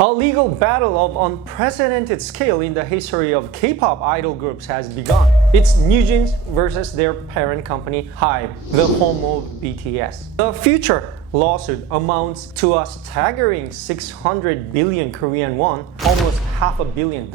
A legal battle of unprecedented scale in the history of K-pop idol groups has begun. It's NewJeans versus their parent company HYBE, the home of BTS. The future lawsuit amounts to a staggering 600 billion Korean won, almost $500 million.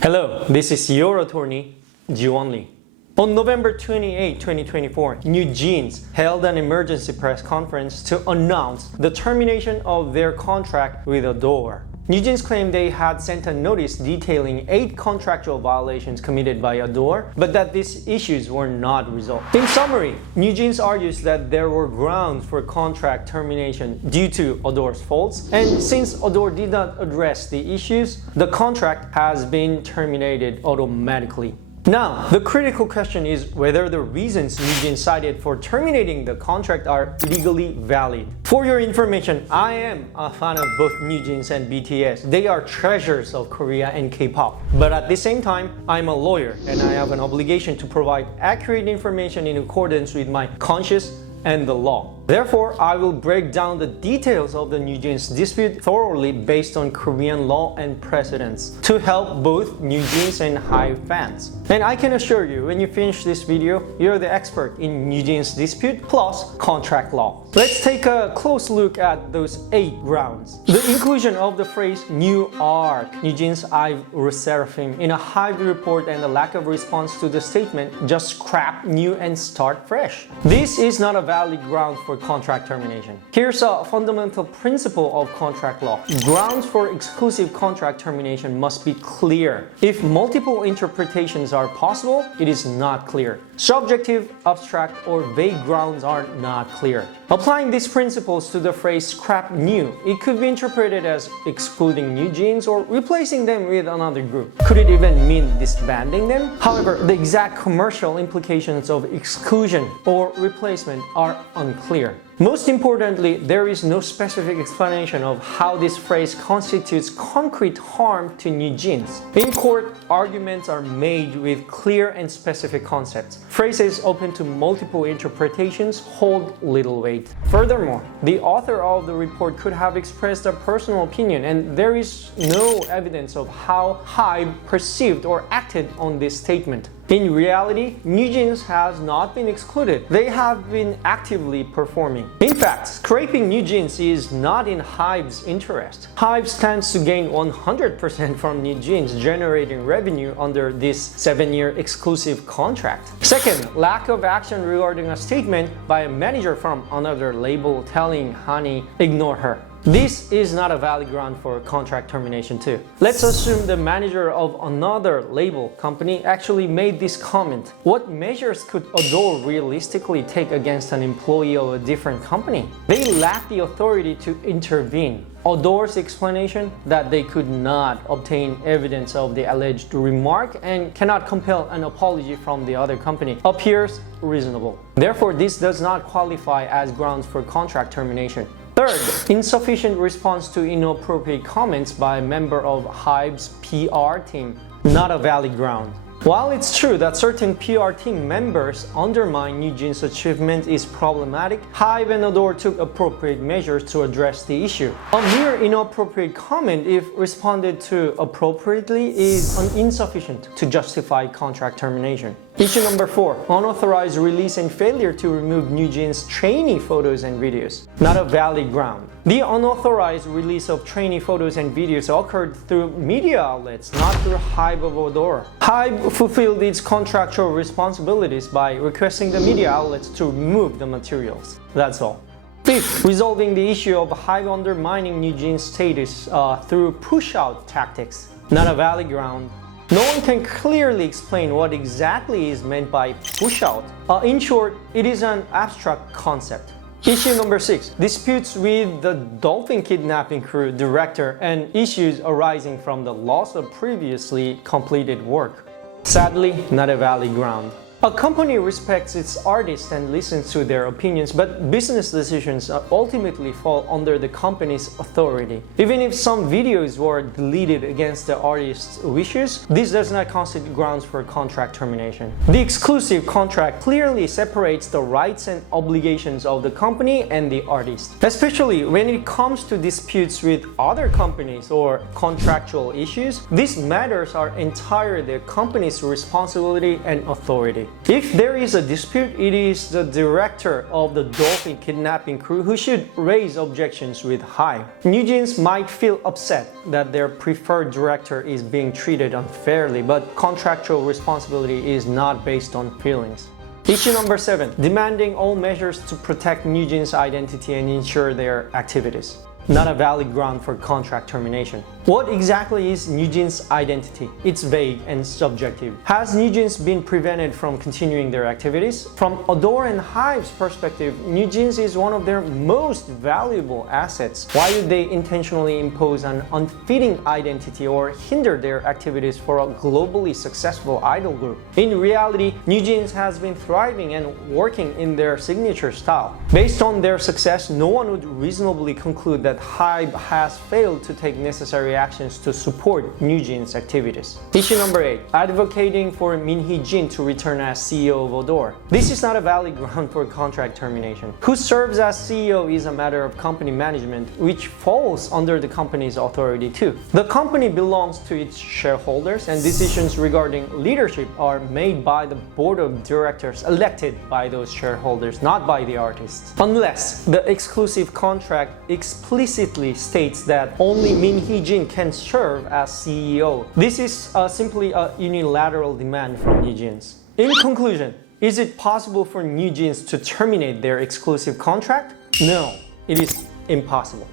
Hello, this is your attorney, Jiwon Lee. On November 28, 2024, NewJeans held an emergency press conference to announce the termination of their contract with Adore. NewJeans claimed they had sent a notice detailing 8 contractual violations committed by Adore, but that these issues were not resolved. In summary, NewJeans argues that there were grounds for contract termination due to Adore's faults, and since Adore did not address the issues, the contract has been terminated automatically. Now, the critical question is whether the reasons NewJeans cited for terminating the contract are legally valid. For your information, I am a fan of both NewJeans and BTS. They are treasures of Korea and K-pop. But at the same time, I'm a lawyer and I have an obligation to provide accurate information in accordance with my conscience and the law. Therefore, I will break down the details of the NewJeans dispute thoroughly based on Korean law and precedents to help both NewJeans and HYBE fans. And I can assure you, when you finish this video, you're the expert in NewJeans dispute plus contract law. Let's take a close look at those 8 grounds. The inclusion of the phrase new arc, NewJeans I've reseraphim in a HYBE report and the lack of response to the statement just scrap new and start fresh. This is not a valid ground for contract termination. Here's a fundamental principle of contract law. Grounds for exclusive contract termination must be clear. If multiple interpretations are possible, it is not clear. Subjective, abstract, or vague grounds are not clear. Applying these principles to the phrase scrap new, it could be interpreted as excluding NewJeans or replacing them with another group. Could it even mean disbanding them? However, the exact commercial implications of exclusion or replacement are unclear. Most importantly, there is no specific explanation of how this phrase constitutes concrete harm to NewJeans. In court, arguments are made with clear and specific concepts. Phrases open to multiple interpretations hold little weight. Furthermore, the author of the report could have expressed a personal opinion, and there is no evidence of how HYBE perceived or acted on this statement. In reality, NewJeans has not been excluded. They have been actively performing. In fact, scraping NewJeans is not in HYBE's interest. HYBE stands to gain 100% from NewJeans generating revenue under this 7-year exclusive contract. Second, lack of action regarding a statement by a manager from another label telling Honey, ignore her. This is not a valid ground for contract termination too. Let's assume the manager of another label company actually made this comment. What measures could Adore realistically take against an employee of a different company? They lack the authority to intervene. Adore's explanation that they could not obtain evidence of the alleged remark and cannot compel an apology from the other company appears reasonable. Therefore, this does not qualify as grounds for contract termination. Third, insufficient response to inappropriate comments by a member of HYBE's PR team, not a valid ground. While it's true that certain PR team members undermine NewJeans' achievement is problematic, HYBE and Adore took appropriate measures to address the issue. A mere inappropriate comment, if responded to appropriately, is insufficient to justify contract termination. Issue number 4, unauthorized release and failure to remove NewJeans' trainee photos and videos. Not a valid ground. The unauthorized release of trainee photos and videos occurred through media outlets, not through HYBE of Adore. HYBE fulfilled its contractual responsibilities by requesting the media outlets to remove the materials. That's all. Fifth, resolving the issue of HYBE undermining NewJeans' status through push-out tactics. Not a valid ground. No one can clearly explain what exactly is meant by push-out. In short, it is an abstract concept. Issue number 6, disputes with the dolphin kidnapping crew director and issues arising from the loss of previously completed work. Sadly, not a valid ground. A company respects its artists and listens to their opinions, but business decisions ultimately fall under the company's authority. Even if some videos were deleted against the artist's wishes, this does not constitute grounds for contract termination. The exclusive contract clearly separates the rights and obligations of the company and the artist, especially when it comes to disputes with other companies or contractual issues. These matters are entirely the company's responsibility and authority. If there is a dispute, it is the director of the dolphin kidnapping crew who should raise objections with HYBE. NewJeans might feel upset that their preferred director is being treated unfairly, but contractual responsibility is not based on feelings. Issue number 7. Demanding all measures to protect NewJeans' identity and ensure their activities. Not a valid ground for contract termination. What exactly is NewJeans' identity? It's vague and subjective. Has NewJeans been prevented from continuing their activities? From Adore and HYBE's perspective, NewJeans is one of their most valuable assets. Why would they intentionally impose an unfitting identity or hinder their activities for a globally successful idol group? In reality, NewJeans has been thriving and working in their signature style. Based on their success, no one would reasonably conclude that HYBE has failed to take necessary actions to support NewJeans' activities. Issue number 8. Advocating for Hee-jin to return as CEO of Adore. This is not a valid ground for contract termination. Who serves as CEO is a matter of company management, which falls under the company's authority too. The company belongs to its shareholders, and decisions regarding leadership are made by the board of directors elected by those shareholders, not by the artists. Unless the exclusive contract explicitly states that only Hee-jin can serve as CEO. This is simply a unilateral demand from NewJeans. In conclusion, is it possible for NewJeans to terminate their exclusive contract? No, it is impossible.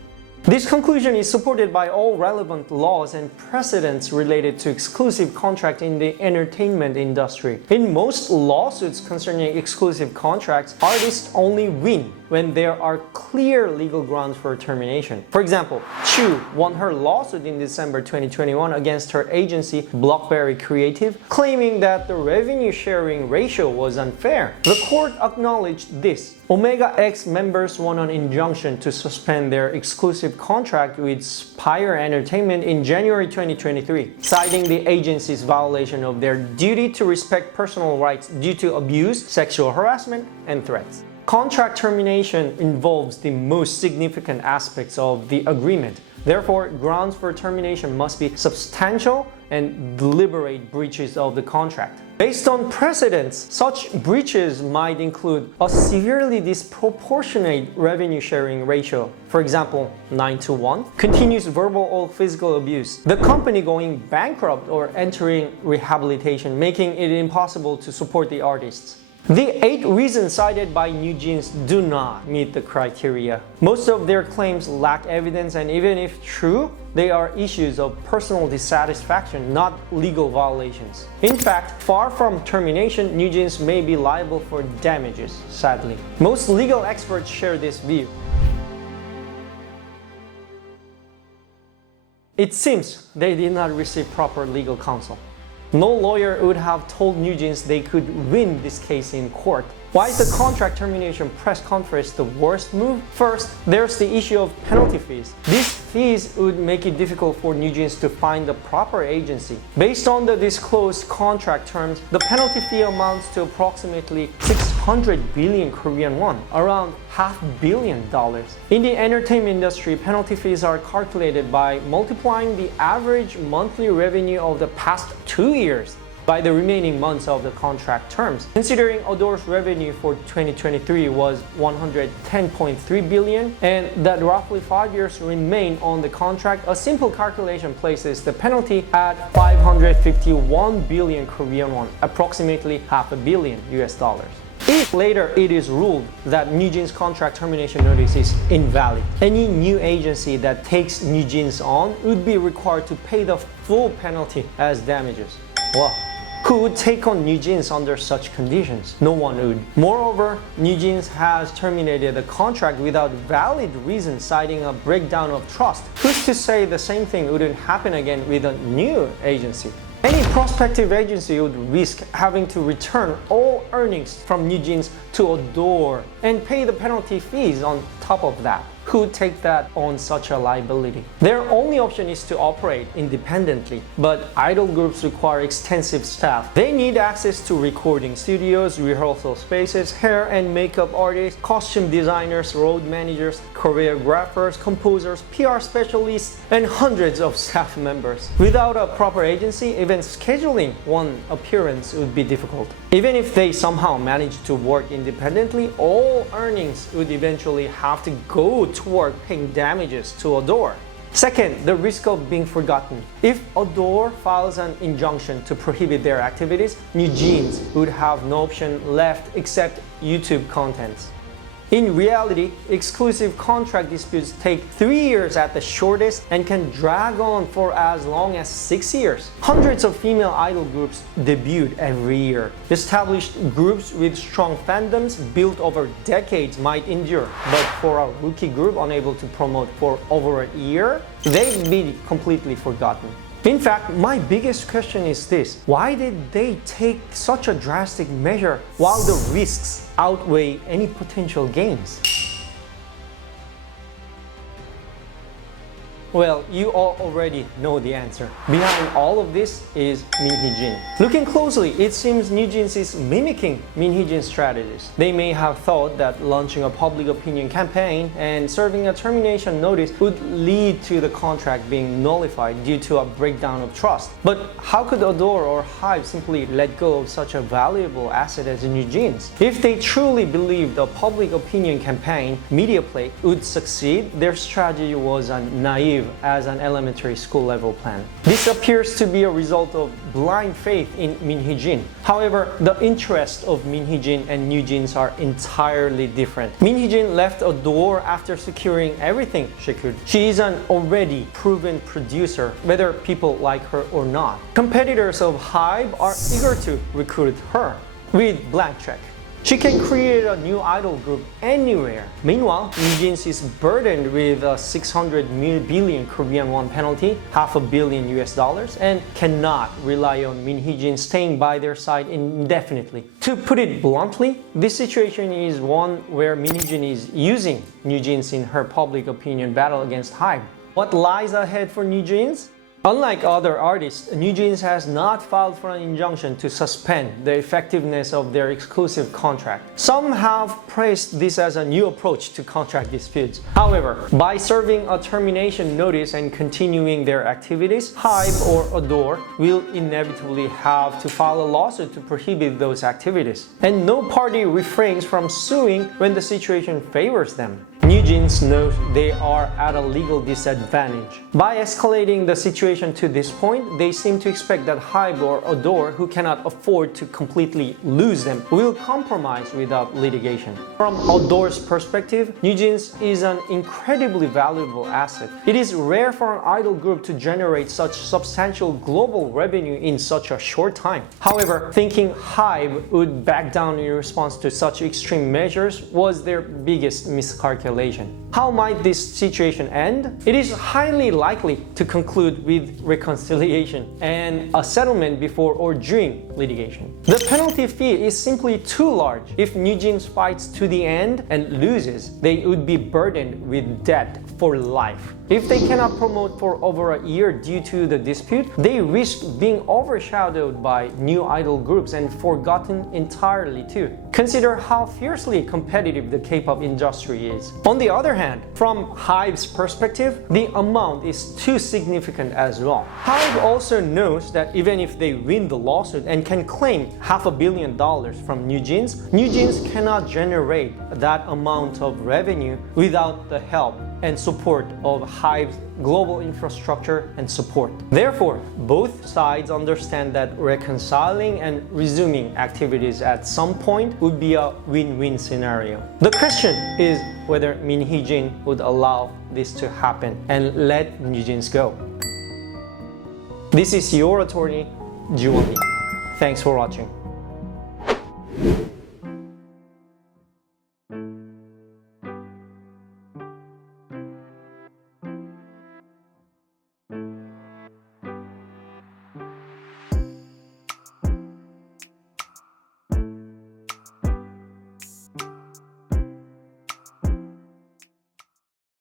This conclusion is supported by all relevant laws and precedents related to exclusive contract in the entertainment industry. In most lawsuits concerning exclusive contracts, artists only win when there are clear legal grounds for termination. For example, Chu won her lawsuit in December 2021 against her agency Blockberry Creative, claiming that the revenue sharing ratio was unfair. The court acknowledged this. Omega X members won an injunction to suspend their exclusive contract with Spire Entertainment in January 2023, citing the agency's violation of their duty to respect personal rights due to abuse, sexual harassment, and threats. Contract termination involves the most significant aspects of the agreement. Therefore, grounds for termination must be substantial and deliberate breaches of the contract. Based on precedents, such breaches might include a severely disproportionate revenue sharing ratio, for example, 9:1, continuous verbal or physical abuse, the company going bankrupt or entering rehabilitation, making it impossible to support the artists. The 8 reasons cited by NewJeans do not meet the criteria. Most of their claims lack evidence, and even if true, they are issues of personal dissatisfaction, not legal violations. In fact, far from termination, NewJeans may be liable for damages, sadly. Most legal experts share this view. It seems they did not receive proper legal counsel. No lawyer would have told NewJeans they could win this case in court. Why is the contract termination press conference the worst move? First, there's the issue of penalty fees. These fees would make it difficult for NewJeans to find the proper agency. Based on the disclosed contract terms, the penalty fee amounts to approximately 600 billion Korean won, around $500 million. In the entertainment industry, penalty fees are calculated by multiplying the average monthly revenue of the past 2 years by the remaining months of the contract terms. Considering Adore's revenue for 2023 was 110.3 billion and that roughly 5 years remain on the contract, a simple calculation places the penalty at 551 billion Korean won, approximately $500 million US dollars. If later it is ruled that NewJeans' contract termination notice is invalid, any new agency that takes NewJeans on would be required to pay the full penalty as damages. Wow. Who would take on NewJeans under such conditions? No one would. Moreover, NewJeans has terminated the contract without valid reason, citing a breakdown of trust. Who's to say the same thing wouldn't happen again with a new agency? Any prospective agency would risk having to return all earnings from NewJeans to Adore and pay the penalty fees on top of that. Who would take that on such a liability? Their only option is to operate independently, but idol groups require extensive staff. They need access to recording studios, rehearsal spaces, hair and makeup artists, costume designers, road managers, choreographers, composers, PR specialists, and hundreds of staff members. Without a proper agency, even scheduling one appearance would be difficult. Even if they somehow manage to work independently, all earnings would eventually have to go toward paying damages to Adore. Second, the risk of being forgotten. If Adore files an injunction to prohibit their activities, NewJeans would have no option left except YouTube contents. In reality, exclusive contract disputes take 3 years at the shortest and can drag on for as long as 6 years. Hundreds of female idol groups debut every year. Established groups with strong fandoms built over decades might endure, but for a rookie group unable to promote for over a year, they'd be completely forgotten. In fact, my biggest question is this: why did they take such a drastic measure while the risks outweigh any potential gains? Well, you all already know the answer. Behind all of this is Hee-jin. Looking closely, it seems NewJeans is mimicking Hee-jin's strategies. They may have thought that launching a public opinion campaign and serving a termination notice would lead to the contract being nullified due to a breakdown of trust. But how could Adore or HYBE simply let go of such a valuable asset as NewJeans? If they truly believed a public opinion campaign media play would succeed, their strategy was a naive as an elementary school level plan. This appears to be a result of blind faith in Hee-jin. However, the interests of Hee-jin and NewJeans are entirely different. Hee-jin left Adore after securing everything she could. She is an already proven producer, whether people like her or not. Competitors of HYBE are eager to recruit her with blank check. She can create a new idol group anywhere. Meanwhile, NewJeans is burdened with a 600 billion Korean won penalty, $500 million US, and cannot rely on Hee-jin staying by their side indefinitely. To put it bluntly, this situation is one where Hee-jin is using NewJeans in her public opinion battle against HYBE. What lies ahead for NewJeans? Unlike other artists, NewJeans has not filed for an injunction to suspend the effectiveness of their exclusive contract. Some have praised this as a new approach to contract disputes. However, by serving a termination notice and continuing their activities, HYBE or Adore will inevitably have to file a lawsuit to prohibit those activities. And no party refrains from suing when the situation favors them. NewJeans knows they are at a legal disadvantage. By escalating the situation to this point, they seem to expect that HYBE or Adore, who cannot afford to completely lose them, will compromise without litigation. From Adore's perspective, NewJeans is an incredibly valuable asset. It is rare for an idol group to generate such substantial global revenue in such a short time. However, thinking HYBE would back down in response to such extreme measures was their biggest miscalculation. How might this situation end? It is highly likely to conclude with reconciliation and a settlement before or during litigation. The penalty fee is simply too large. If NewJeans fights to the end and loses, they would be burdened with debt for life. If they cannot promote for over a year due to the dispute, they risk being overshadowed by new idol groups and forgotten entirely too. Consider how fiercely competitive the K-pop industry is. On the other hand, from HYBE's perspective, the amount is too significant as well. HYBE also knows that even if they win the lawsuit and can claim $500 million from NewJeans cannot generate that amount of revenue without the help and support of HYBE's global infrastructure and support. Therefore, both sides understand that reconciling and resuming activities at some point would be a win-win scenario. The question is whether Hee-jin would allow this to happen and let NewJeans go. This is your attorney, Jiwon Lee. Thanks for watching.